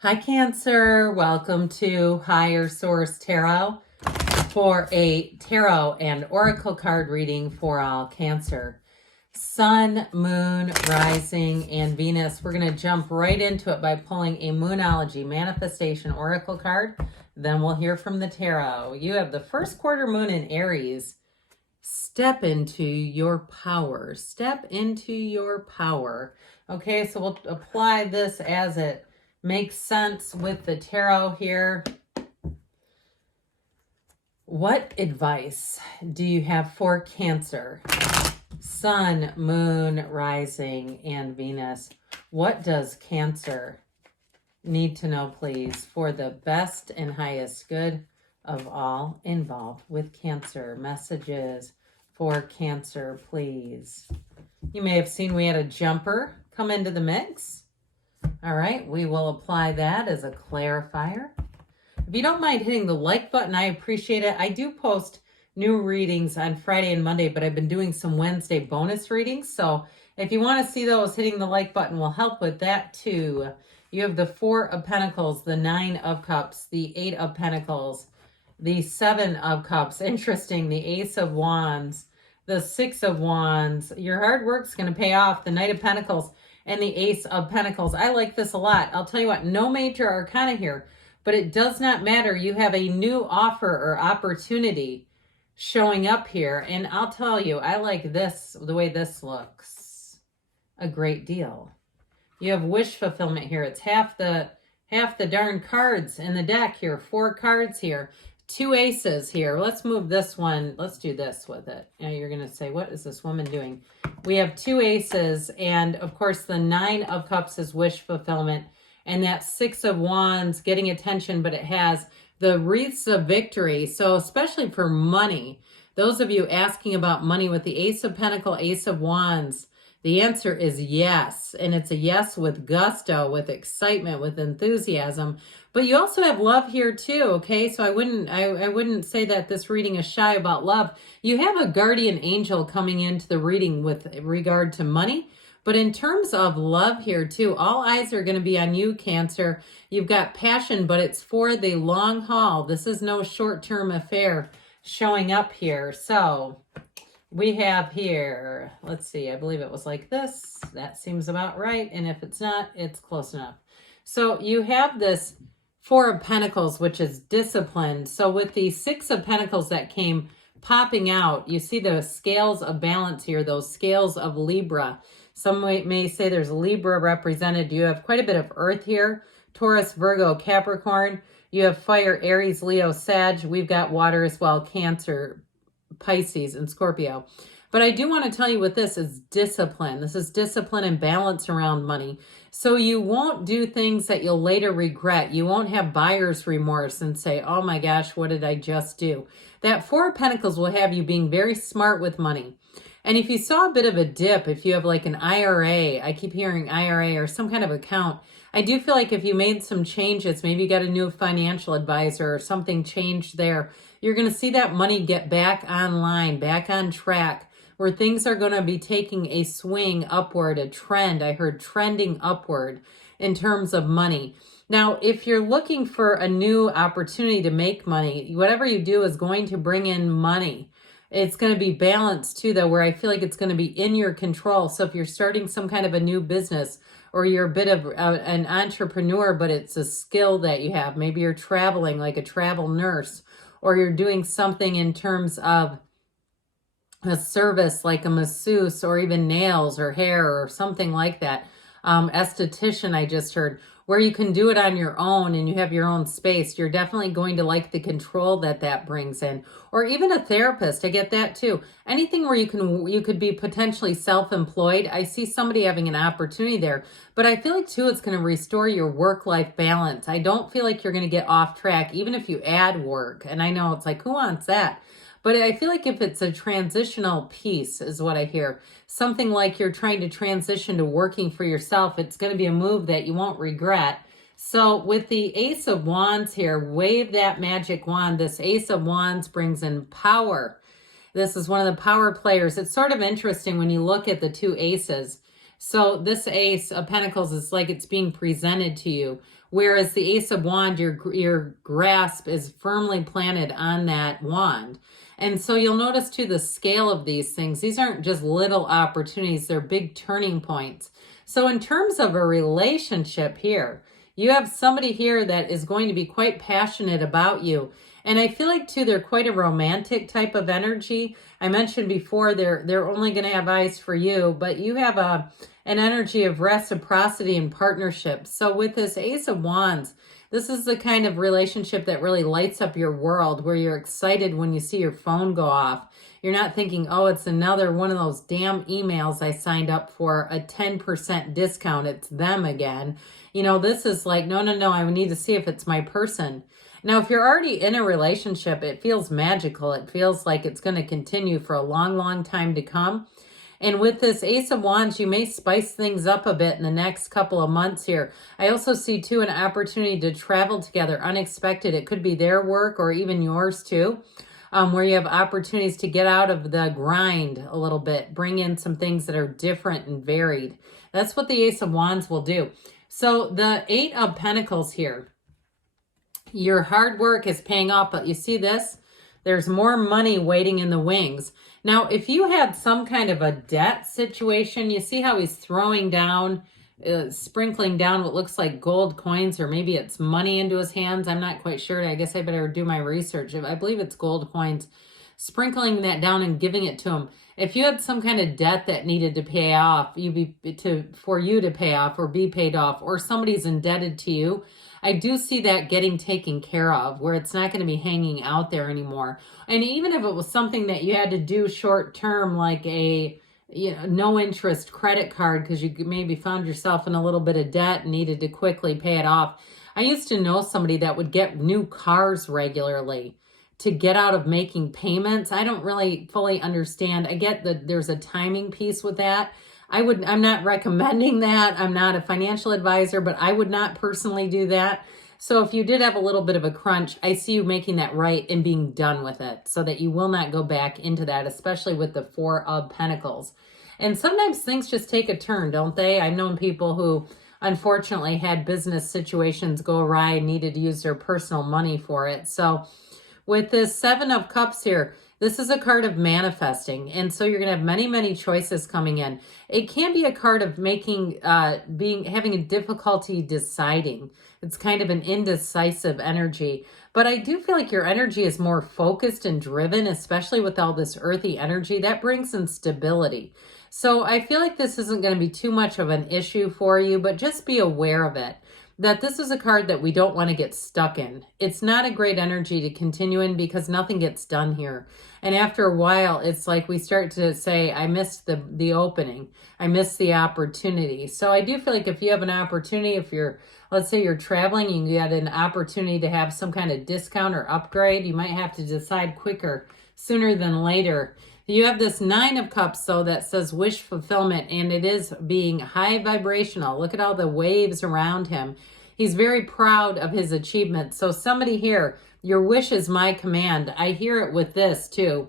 Hi, Cancer. Welcome to Higher Source Tarot for a tarot and oracle card reading for all Cancer. Sun, Moon, Rising, and Venus. We're going to jump right into it by pulling a Moonology Manifestation Oracle card. Then we'll hear from the tarot. You have the first quarter moon in Aries. Step into your power. Step into your power. Okay, so we'll apply this as it makes sense with the tarot here. What advice do you have for Cancer? Sun, Moon, Rising, and Venus. What does Cancer need to know, please, for the best and highest good of all involved with Cancer? Messages for Cancer, please. You may have seen we had a jumper come into the mix. All right, we will apply that as a clarifier. If you don't mind hitting the like button, I appreciate it. I do post new readings on Friday and Monday, but I've been doing some Wednesday bonus readings. So if you want to see those, hitting the like button will help with that too. You have the Four of Pentacles, the Nine of Cups, the Eight of Pentacles, the Seven of Cups. Interesting, the Ace of Wands, the Six of Wands. Your hard work's going to pay off. The Knight of Pentacles and the Ace of Pentacles. I like this a lot. I'll tell you what, no major arcana here, but it does not matter. You have a new offer or opportunity showing up here. And I'll tell you, I like this, the way this looks a great deal. You have wish fulfillment here. It's half the darn cards in the deck here. 4 cards here. 2 aces here. Let's move this one. Let's do this with it. Now you're going to say, what is this woman doing? We have 2 aces, and of course the 9 of Cups is wish fulfillment, and that 6 of Wands getting attention, but it has the wreaths of victory. So especially for money, those of you asking about money with the Ace of Pentacles, Ace of Wands, the answer is yes, and it's a yes with gusto, with excitement, with enthusiasm. But you also have love here too, okay? So I wouldn't say that this reading is shy about love. You have a guardian angel coming into the reading with regard to money. But in terms of love here too, all eyes are going to be on you, Cancer. You've got passion, but it's for the long haul. This is no short-term affair showing up here. So we have here, let's see, I believe it was like this. That seems about right. And if it's not, it's close enough. So you have this 4 of Pentacles, which is disciplined. So with the 6 of Pentacles that came popping out, you see the scales of balance here, those scales of Libra. Some may say there's Libra represented. You have quite a bit of earth here. Taurus, Virgo, Capricorn. You have fire, Aries, Leo, Sag. We've got water as well, Cancer, Pisces, and Scorpio. But I do want to tell you what this is discipline. This is discipline and balance around money. So you won't do things that you'll later regret. You won't have buyer's remorse and say, oh my gosh, what did I just do? That 4 of Pentacles will have you being very smart with money. And if you saw a bit of a dip, if you have like an IRA, I keep hearing IRA or some kind of account, I do feel like if you made some changes, maybe you got a new financial advisor or something changed there, you're going to see that money get back online, back on track, where things are going to be taking a swing upward, a trend. I heard trending upward in terms of money. Now, if you're looking for a new opportunity to make money, whatever you do is going to bring in money. It's going to be balanced too, though, where I feel like it's going to be in your control. So if you're starting some kind of a new business, or you're a bit of an entrepreneur, but it's a skill that you have, maybe you're traveling like a travel nurse, or you're doing something in terms of a service like a masseuse, or even nails or hair or something like that. Esthetician, I just heard, where you can do it on your own and you have your own space. You're definitely going to like the control that that brings in. Or even a therapist, I get that too. Anything where you could be potentially self-employed. I see somebody having an opportunity there. But I feel like too, it's going to restore your work-life balance. I don't feel like you're going to get off track, even if you add work. And I know it's like, who wants that? But I feel like if it's a transitional piece is what I hear, something like you're trying to transition to working for yourself, it's going to be a move that you won't regret. So with the Ace of Wands here, wave that magic wand. This Ace of Wands brings in power. This is one of the power players. It's sort of interesting when you look at the 2 aces. So this Ace of Pentacles is like it's being presented to you. Whereas the Ace of Wands, your grasp is firmly planted on that wand. And so you'll notice too the scale of these things. These aren't just little opportunities, they're big turning points. So in terms of a relationship here, you have somebody here that is going to be quite passionate about you. And I feel like too, they're quite a romantic type of energy. I mentioned before, they're only going to have eyes for you, but you have an energy of reciprocity and partnership. So with this Ace of Wands, this is the kind of relationship that really lights up your world, where you're excited when you see your phone go off. You're not thinking, oh, it's another one of those damn emails I signed up for a 10% discount. It's them again. You know, this is like, no, I need to see if it's my person. Now, if you're already in a relationship, it feels magical. It feels like it's going to continue for a long, long time to come. And with this Ace of Wands, you may spice things up a bit in the next couple of months here. I also see, too, an opportunity to travel together, unexpected. It could be their work or even yours, too, where you have opportunities to get out of the grind a little bit, bring in some things that are different and varied. That's what the Ace of Wands will do. So the Eight of Pentacles here, your hard work is paying off, but you see this? There's more money waiting in the wings. Now, if you had some kind of a debt situation, you see how he's throwing down, sprinkling down what looks like gold coins, or maybe it's money into his hands. I'm not quite sure. I guess I better do my research. I believe it's gold coins, sprinkling that down and giving it to him. If you had some kind of debt that needed to pay off, for you to pay off or be paid off, or somebody's indebted to you, I do see that getting taken care of, where it's not going to be hanging out there anymore. And even if it was something that you had to do short term, like a no interest credit card, because you maybe found yourself in a little bit of debt and needed to quickly pay it off. I used to know somebody that would get new cars regularly to get out of making payments. I don't really fully understand. I get that there's a timing piece with that. I'm not recommending that. I'm not a financial advisor, but I would not personally do that. So if you did have a little bit of a crunch, I see you making that right and being done with it, so that you will not go back into that, especially with the Four of Pentacles. And sometimes things just take a turn, don't they? I've known people who unfortunately had business situations go awry and needed to use their personal money for it. So with this Seven of Cups here, this is a card of manifesting. And so you're going to have many, many choices coming in. It can be a card of having a difficulty deciding. It's kind of an indecisive energy. But I do feel like your energy is more focused and driven, especially with all this earthy energy. That brings in stability. So I feel like this isn't going to be too much of an issue for you, but just be aware of it, that this is a card that we don't want to get stuck in. It's not a great energy to continue in, because nothing gets done here. And after a while, it's like we start to say, I missed the opening. I missed the opportunity. So I do feel like if you have an opportunity, if let's say you're traveling and you had an opportunity to have some kind of discount or upgrade, you might have to decide quicker, sooner than later. You have this Nine of Cups, though, that says wish fulfillment, and it is being high vibrational. Look at all the waves around him. He's very proud of his achievements. So somebody here, your wish is my command. I hear it with this, too.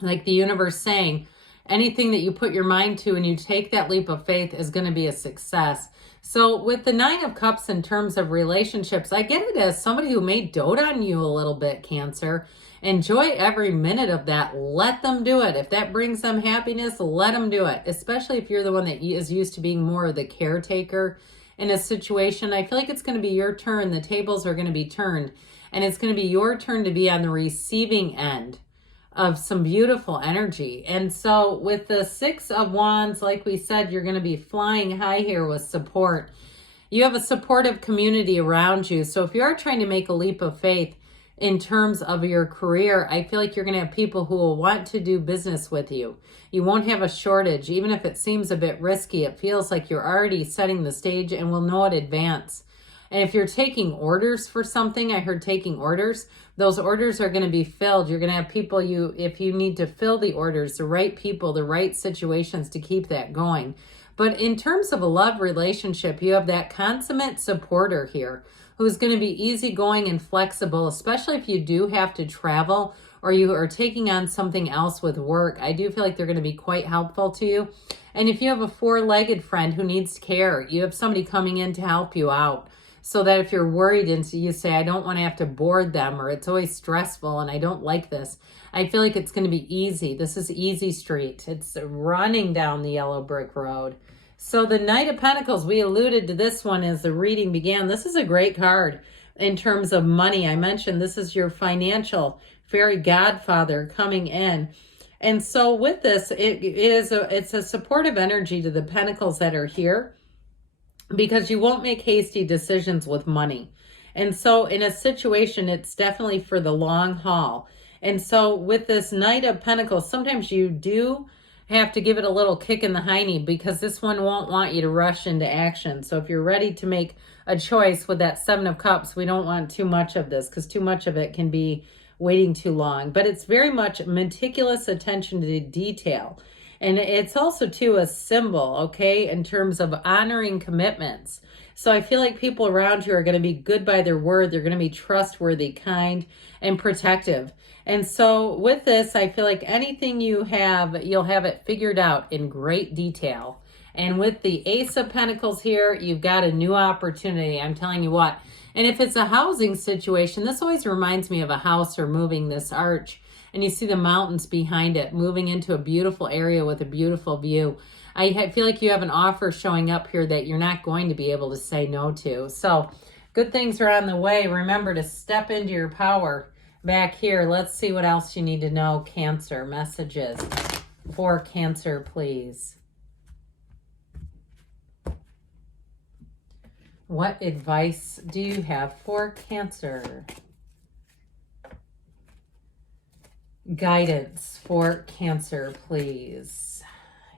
Like the universe saying, anything that you put your mind to and you take that leap of faith is going to be a success. So with the Nine of Cups in terms of relationships, I get it as somebody who may dote on you a little bit, Cancer. Enjoy every minute of that. Let them do it. If that brings them happiness, let them do it. Especially if you're the one that is used to being more of the caretaker in a situation. I feel like it's going to be your turn. The tables are going to be turned. And it's going to be your turn to be on the receiving end of some beautiful energy. And so with the Six of Wands, like we said, you're going to be flying high here with support. You have a supportive community around you. So if you are trying to make a leap of faith in terms of your career, I feel like you're going to have people who will want to do business with you. You won't have a shortage. Even if it seems a bit risky, it feels like you're already setting the stage and will know in advance. And if you're taking orders for something, I heard taking orders, those orders are going to be filled. You're going to have people, if you need to fill the orders, the right people, the right situations to keep that going. But in terms of a love relationship, you have that consummate supporter here who's going to be easygoing and flexible, especially if you do have to travel or you are taking on something else with work, I do feel like they're going to be quite helpful to you. And if you have a four-legged friend who needs care, you have somebody coming in to help you out. So that if you're worried and you say, I don't want to have to board them, or it's always stressful and I don't like this, I feel like it's going to be easy. This is easy street. It's running down the yellow brick road. So the Knight of Pentacles, we alluded to this one as the reading began. This is a great card in terms of money. I mentioned this is your financial fairy godfather coming in. And so with this, it's a supportive energy to the pentacles that are here, because you won't make hasty decisions with money. And so in a situation, it's definitely for the long haul. And so with this Knight of Pentacles, sometimes you do have to give it a little kick in the hiney, because this one won't want you to rush into action. So if you're ready to make a choice with that Seven of Cups, we don't want too much of this, because too much of it can be waiting too long. But it's very much meticulous attention to detail. And it's also, too, a symbol, okay, in terms of honoring commitments. So I feel like people around you are going to be good by their word. They're going to be trustworthy, kind, and protective. And so with this, I feel like anything you have, you'll have it figured out in great detail. And with the Ace of Pentacles here, you've got a new opportunity. I'm telling you what. And if it's a housing situation, this always reminds me of a house or moving this arch. And you see the mountains behind it, moving into a beautiful area with a beautiful view. I feel like you have an offer showing up here that you're not going to be able to say no to. So good things are on the way. Remember to step into your power. Back here, let's see what else you need to know. Cancer, messages for Cancer, please. What advice do you have for Cancer? Guidance for Cancer, please.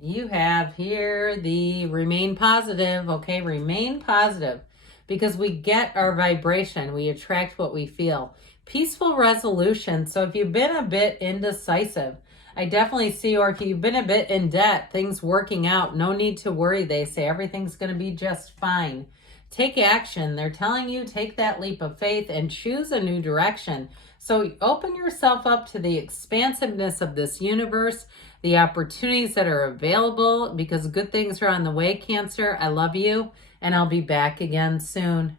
You have here the remain positive. Okay, remain positive, because we get our vibration. We attract what we feel. Peaceful resolution. So if you've been a bit indecisive, I definitely see, or if you've been a bit in debt, things working out, no need to worry. They say everything's going to be just fine. Take action. They're telling you take that leap of faith and choose a new direction. So open yourself up to the expansiveness of this universe, the opportunities that are available, because good things are on the way, Cancer. I love you, and I'll be back again soon.